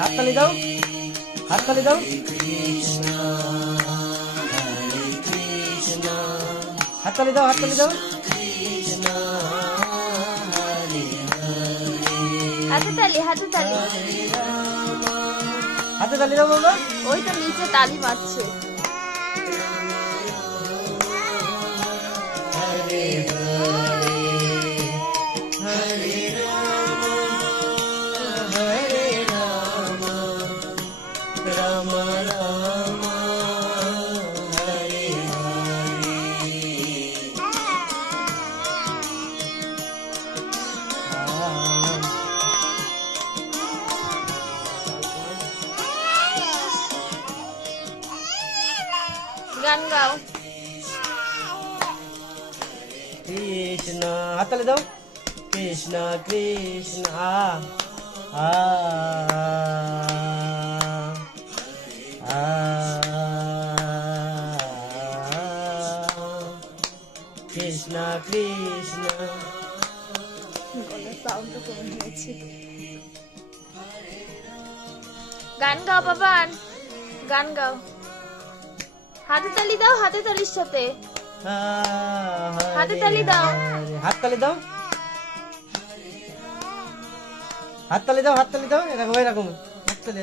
হাততালি দাও, হাততালি দাও। হাততালি দাও, হাততালি দাও। হাতে তালি, হাতে তালি, হাতে তালি দাও বাবা। ওই তো নিচে তালি মারছে। হরে হরে হরে রাম হরে রাম রাম রাম হরে হরে। গান গাও। কৃষ্ণ, হাততালি দাও। কৃষ্ণ কৃষ্ণ কৃষ্ণ কৃষ্ণ। গান গাও বাবান, গান গাও। হাতে তালি দাও, হাতে তালির সাথে হাতে তালি দাও। হাততালি দাও, হাততালি দাও, হাততালি দাও। এরকম এরকম হাততালি।